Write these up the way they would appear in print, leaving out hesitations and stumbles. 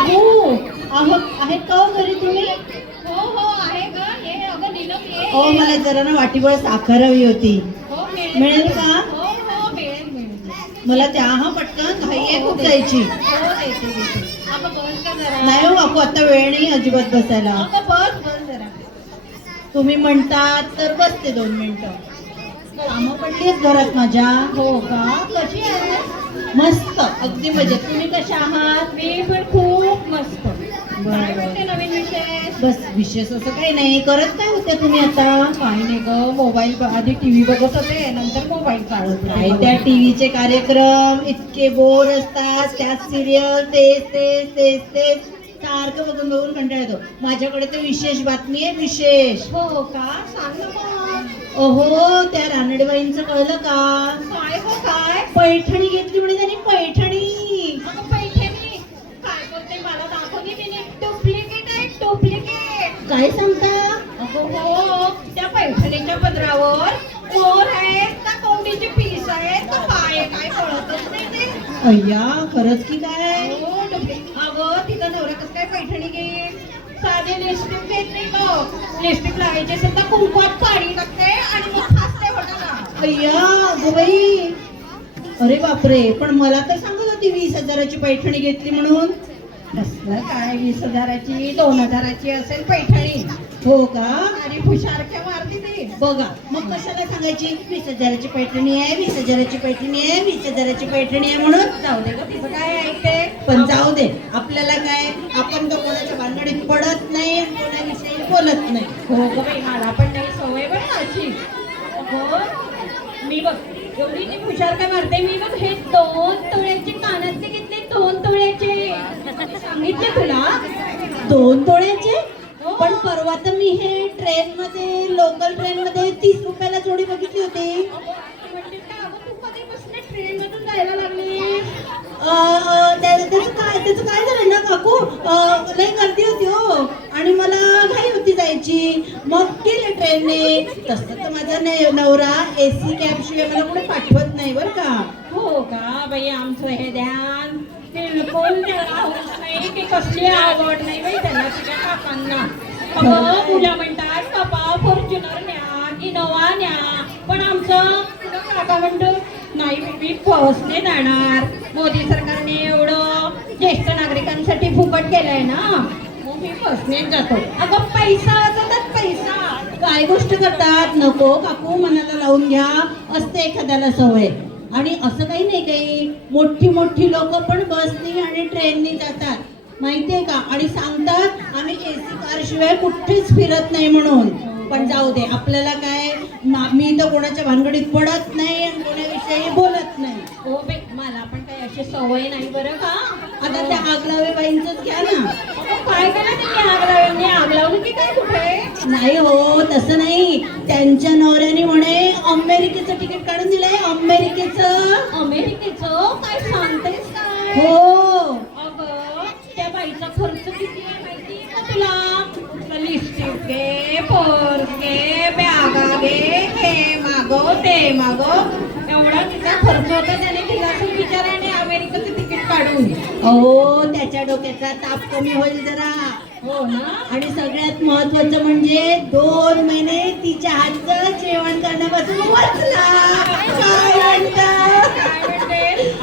काकू आहेत का हो घरी तुम्ही? हो हो आहे ग. ये अगं नीलम ये. हो मला जरा ना वाटीभर साखर हवी होती. हो मिळेल का? हो हो मिळेल मिळेल. मला चहा पटकन घाई आहे खूप जायची. हो देते देते. अगं बस का जरा. नाही हो काकू आता वेळ नाही अजिबात बसायला. अगं बस बस जरा. तुम्ही म्हणतात तर बसते 2 मिनिटं. कामं पडली आहेत घरात माझ्या. हो का कशी आहे? मस्त अगदी मजेत. तुम्ही कशा आहात? मी पण खूप मस्त. बरं. काय म्हणते नवीन विशेष? बस विशेष असं काही नाही. करत काय होत्या तुम्ही आता? काही नाही ग. मोबाईल आधी टीव्ही बघत होते नंतर मोबाईल चालवत काय त्या टीव्हीचे कार्यक्रम इतके बोर असतात. त्यात सिरियल तेच तेच तेच तेच सारखं बघून बघून कंटाळा येतो. माझ्याकडे तर विशेष बातमी आहे. विशेष. हो का सांग ना मग. अहो त्या रानडेबाईंचं कळलं का? काय गं काय? पैठणी घेतली म्हणे त्यांनी. पैठणी. अगं पैठणी काय बोलते मला दाखवली मी डुप्लिकेट आहे डुप्लिकेट. काय सांगता? अगं हो त्या पैठणीच्या पदरावर मोर आहेत का कोंबडीची पीस आहेत का काय आहे काय कळतच नाही ते. अय्या खरंच की काय? हो डुप्लिकेट. अगं तिचा नवरा कसं काय पैठणी घेईल. साधे लिपस्टिक घेत नाही तो. लिपस्टिक लावायची असेल तर कुंकवात पाणी टाकते आणि मग हसते बघा. अय्या गो बाई. अरे बापरे. पण मला तर सांगत होती 20,000ची पैठणी घेतली म्हणून. कसलं काय 20,000ची 2,000ची असेल पैठणी. हो का? आणि हुशारक्या मारती ती. बघा मग कशाला सांगायची 20,000ची पैठणी आहे 20,000ची पैठणी आहे 20,000ची पैठणी आहे म्हणून. जाऊ दे ग तिचं काय ऐकते. पण जाऊ दे. आपल्याला काय आपण तर कोणाच्या भानगडीत पडत नाही आणि कोणाविषयी बोलत नाही. हो ग बाई मला पण नाही सवय बरं अशी. अगं मी बघ एवढी ती हुशार काय मारते. मी बघ हे 2 तोळ्याचे कानातले घेतले 2 तोळ्याचे. सांगितले तुला. 2 तोळ्याचे. हो. पण परवा तर मी हे ट्रेन मध्ये लोकल ट्रेन मध्ये 30 रुपयाला जोडी बघितली होती. म्हणजे काय अगं तू कधीपासून ट्रेन मधून जायला लागली. त्याचं काय झालं ना काकू. लई गर्दी होती हो आणि मला घाई होती जायची. मग गेले ट्रेनने. तसं तर माझा नवरा AC कॅब शिवाय मला कुठे पाठवत नाही बरं का. हो का बाई आमचं हे ध्यान बिलकुल त्याला हौस नाही की कसली आवड नाही बाई त्याला तुझ्या काकांना. अगं मुलं म्हणतात बाबा फॉर्च्युनर न्या इनोवा न्या. पण आमचं काका म्हणतो नाही मी बसने जाणार. मोदी सरकारने एवढं ज्येष्ठ नागरिकांसाठी फुकट केलंय ना मग मी बसनेच जातो. अगं पैसा वाचवतात पैसा. काय गोष्ट करतात. नको काकू मनाला लावून घ्या. असते एखाद्याला सवय. आणि असं काही नाही काही मोठी मोठी लोक पण बसनी आणि ट्रेननी जातात माहितीये का. आणि सांगतात आम्ही AC कार शिवाय कुठेच फिरत नाही म्हणून. पण जाऊ दे आपल्याला काय. मी तर कोणाच्या भानगडीत पडत नाही आणि कोणाविषयी बोलत नाही. हो बाई मला पण काही अशी सवय नाही बरं का. आता त्या आगलावे बाईंचंच घ्या ना. काय केलं त्यांनी आग लावली की काय कुठे. नाही हो तसं नाही. त्यांच्या नवऱ्याने म्हणे अमेरिकेचं तिकीट काढून दिलंय. अमेरिकेचं काय सांगतेस काय. हो. अगं त्या बाईचा खर्च किती आहे माहिती का तुला. लिपस्टिक घे पर्स घे बॅगा घे हे मागव ते मागव एवढा तिचा खर्च होता. त्याने तिला असं विचाराने अमेरिकेचं तिकीट काढून. अहो त्याच्या डोक्याचा ताप कमी होईल जरा. हो ना. आणि सगळ्यात महत्वाचं म्हणजे 2 महिने तिच्या हातचं जेवण करण्यापासून वाचला. काय म्हणता.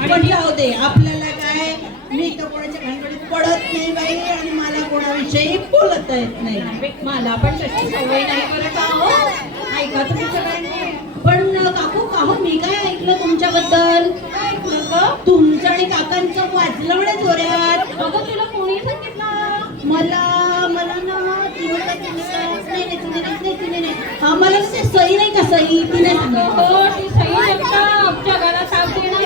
पण जाऊ दे आपल्याला काय. मी तर कोणाच्या भानगडीत पडत नाही बाई आणि मला कोणाविषयी बोलता येत नाही. मला पण तशी सवय नाही बरं का. हो ऐका तुम्ही सगळ्यांनी. पण काकू काहो मी काय ऐकलं तुमच्याबद्दल. काय ऐकलं ग. तुमचं आणि काकांचं वाजलं म्हणे जोरात. अगं तुला कोणी सांगितलं. मला ना तिने हा मला ते सई नाही का सई तिने सांगितलं. हो ती सई जगताप जगाला साथ देणारी.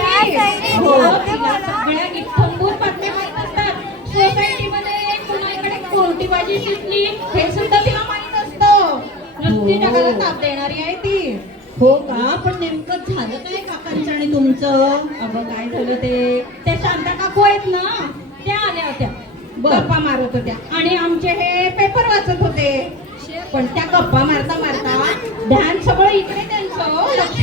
हो तिला सगळ्या इत्थंभूत बातम्या माहीत असतात. सोसायटीमध्ये कुणाकडे कोणती भाजी शिजली हे सुद्धा तिला माहीत असतं. नुसती जगाला साथ देणारी आहे ती. हो का. पण नेमकं झालं काय काकांचं आणि तुमचं. अगं काय झालं ते शांता काकू आहेत ना त्या आल्या होत्या. गप्पा मारत होत्या आणि आमचे हे पेपर वाचत होते. पण त्या गप्पा मारता मारता ध्यान सगळं इकडे त्यांचं लक्ष.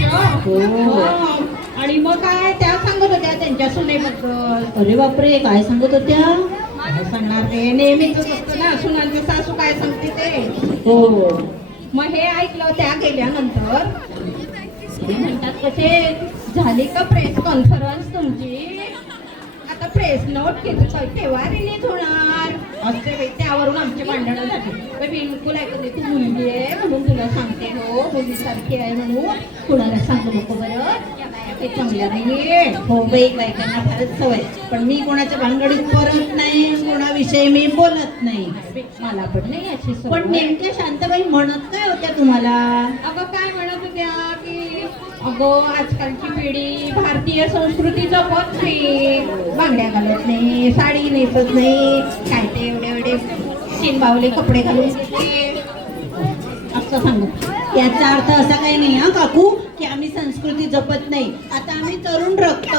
आणि मग काय त्या सांगत होत्या त्यांच्या सुनेबद्दल. अरे बापरे काय सांगत होत्या. काय सांगणार रे, नेहमीच असतं ना सुनांची सासू काय सांगते ते. हो. मग हे ऐकलं त्या गेल्यानंतर ते म्हणतात कसे झाली का प्रेस कॉन्फरन्स तुमची, आता प्रेस नोट तेव्हा रिलीज होणार असते बाई. त्यावरून आमची भांडणं झाली. बाई बिलकुल ऐकत नाही, तू मुलगी आहे म्हणून तुला सांगते, हो मुलीसारखी आहे म्हणून कुणाला सांगू नको बरं, त्या बाया काही चांगल्या नाहीये. हो बाई, बायकांना फारच सवय. पण मी कोणाच्या भानगडीत पडत नाही, कोणाविषयी मी बोलत नाही. मला पण नाही अशी सवय. पण नेमक्या शांताबाई म्हणत काय होत्या तुम्हाला? अगं काय म्हणत होत्या की अगं आजकालची पिढी भारतीय संस्कृती जपत नाही, बांगड्या घालत नाही, साडी नेसत नाही, काय ते एवढे एवढे तीन बावले कपडे घालून घेते असं सांगत. याचा अर्थ असा काही नाही हा काकू की आम्ही संस्कृती जपत नाही. आता आम्ही तरुण रक्त,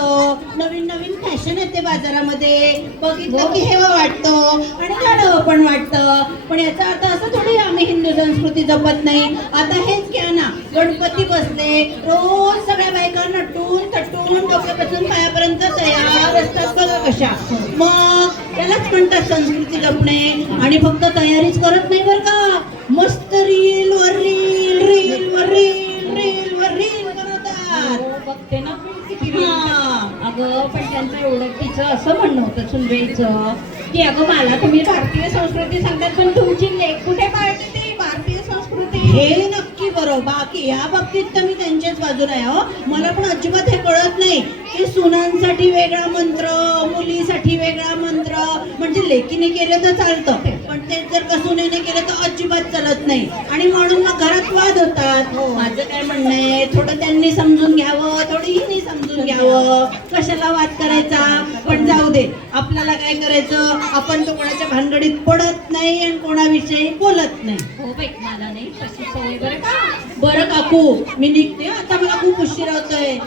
नवीन नवीन फॅशन येते बाजारामध्ये, बघितलं की हेवा वाटतं आणि गाणं पण वाटतं. पण याचा अर्थ असं थोडी आम्ही हिंदू संस्कृती जपत नाही. आता हेच घ्या ना, गणपती बसले, रोज सगळ्या बायका नटून तटून डोक्यापासून पायापर्यंत तयार असतात बघा कशा. मग त्यालाच म्हणतात संस्कृती जपणे. आणि फक्त तयारीच करत नाही बरं का, मस्त रील वर रील, रील वर रील, रील वर रील करतात. बघते ना किती हा. अगं पण त्यांचं एवढं तिचं असं म्हणणं होतं सुनवेचं की अगं मला तुम्ही भारतीय संस्कृती सांगतात पण तुमची लेक कुठे पाळते ती भारतीय संस्कृती. हे नक्की बरोबर. बाकी या बाबतीत तर मी त्यांच्याच बाजूला आहे हो. मला पण अजिबात हे कळत नाही की सुनांसाठी वेगळा मंत्र, मुलीसाठी वेगळा मंत्र. म्हणजे लेकीने केलं तर चालतं, पण ते जर का सुनेने केलं तर अजिबात चालत नाही. आणि म्हणून मग घरात वाद होतात. माझं काय म्हणणं आहे, थोडं त्यांनी समजून घ्यावं, थोडी हिने समजून घ्यावं. कशाला वाद करायचा. पण जाऊ दे, आपल्याला काय करायचं, आपण तो कोणाच्या भानगडीत पडत नाही आणि कोणाविषयी बोलत नाही. हो बाई मला नाही तशी सवय बरं का. बरं काकू, मी निघते आता, मला खूप उशीर होतोय.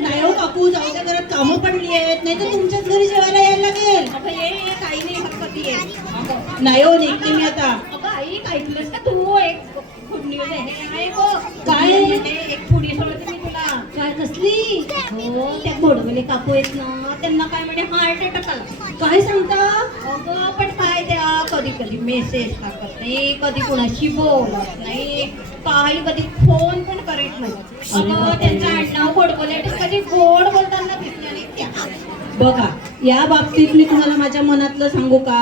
नाही हो काकू, जाऊ द्या, घरात कामं पडली आहेत, नाही तर तुमच्याच घरी जेवायला यायला लागेल. अगं ये काही नाही हरकत ये. अगं नाही हो, निघते मी आता. आई ऐकलंस का तू, एक गुड न्यूज आहे बघ. काय? एक पुडी सोडते मी तुला. काय कसली? हो त्या घोडवले काकू आहेत ना, त्यांना काय म्हणे हार्ट अटॅक आला. काय सांगता? अगं पण काय त्या कधी कधी मेसेज टाकत नाही, कधी कोणाशी बोलत नाही, काही कधी फोन पण करीत नाही. अगं त्यांचं आडनाव घोडबोले कधी गोड बोलताना दिसलं नाही त्या. बघा, या बाबतीत मी तुम्हाला माझ्या मनातलं सांगू का?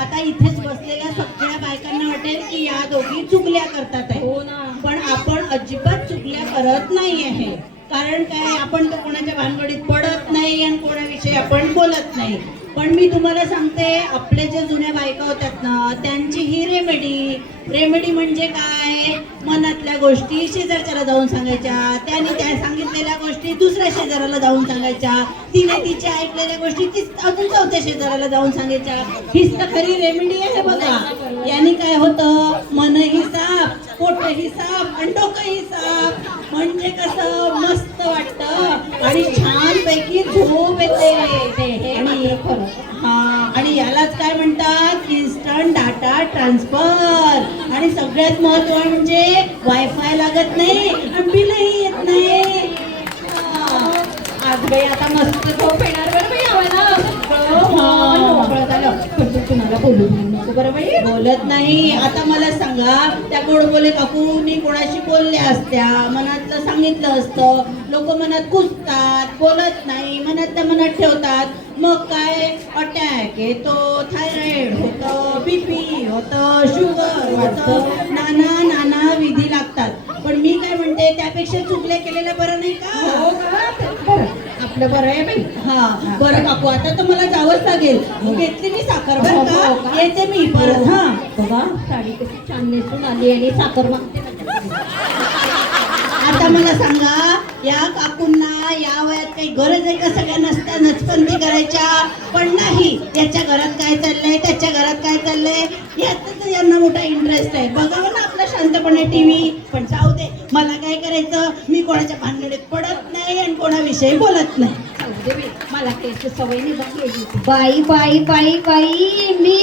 आता इथेच बसलेल्या सगळ्या बायकांना वाटेल की या दोघी चुगल्या करतात आहे. हो ना. पण आपण अजिबात चुगल्या करत नाही आहे. कारण काय, आपण तर कोणाच्या भानगडीत पडत नाही आणि कोणाविषयी आपण बोलत नाही. पण मी तुम्हाला सांगते, आपले जे जुन्या बायका होत्यात ना, त्यांची ही रेमेडी म्हणजे काय, मनातल्या गोष्टी शेजारच्याला जाऊन सांगायच्या, त्याने त्या सांगितलेल्या गोष्टी दुसऱ्या शेजाराला जाऊन सांगायच्या, तिने तिच्या ऐकलेल्या गोष्टी ती अजून चौथ्या शेजाराला जाऊन सांगायच्या. हीच तर खरी रेमेडी आहे बघा. याने काय होतं, मनही साफ, पोटही साफ आणि डोकंही साफ. म्हणजे कसं मस्त वाटतं आणि छान पैकी झोप येते. आणि हा, आणि यालाच काय म्हणतात, इन्स्टंट डाटा ट्रान्सफर. आणि सगळ्यात महत्त्वाचं म्हणजे वायफाय लागत नाही आणि बिलही येत नाही. आज बाई आता मस्त झोप येणार बरं बाई आम्हाला. मोकळं झालं. पण तू कुणाला बोलू नको बरं बाई. बोलत नाही. आता मला सांगा, त्या गोडबोले काकूनी कोणाशी बोलल्या असत्या, मनातलं सांगितलं असतं, लोक मनात कुसतात, बोलत नाही, मनातल्या मनात ठेवतात. मग काय, अटॅक येतो, थायरॉइड होतं, बीपी होतं, शुगर होतं, नाना नाना विधी लागतात. पण मी काय म्हणते, त्यापेक्षा चुकल्या केलेल्या बरं नाही हो का? का? आपलं बरं आहे बाई. हा बरं काकू, आता तर मला जावंच लागेल. घेतली मी साखर बरं हो का, का? येते मी परत. हा बघा साडी कशी छान नेसून आली आणि साखर मागते माझ्याकडे. आता मला सांगा, या काकूंना या वयात काही गरज आहे का सगळ्या नचपंथी करायच्या? पण नाही. याच्या घरात काय चाललंय, त्याच्या घरात काय चाललंय, यातच यांना मोठा इंटरेस्ट आहे. बघावं ना आपला शांतपणे टीव्ही. पण जाऊ दे, मला काय करायचं, मी कोणाच्या भानगडीत पडत नाही आणि कोणाविषयी बोलत नाही. मला त्याची सवय नाही झाली. बाई बाई बाई बाई मी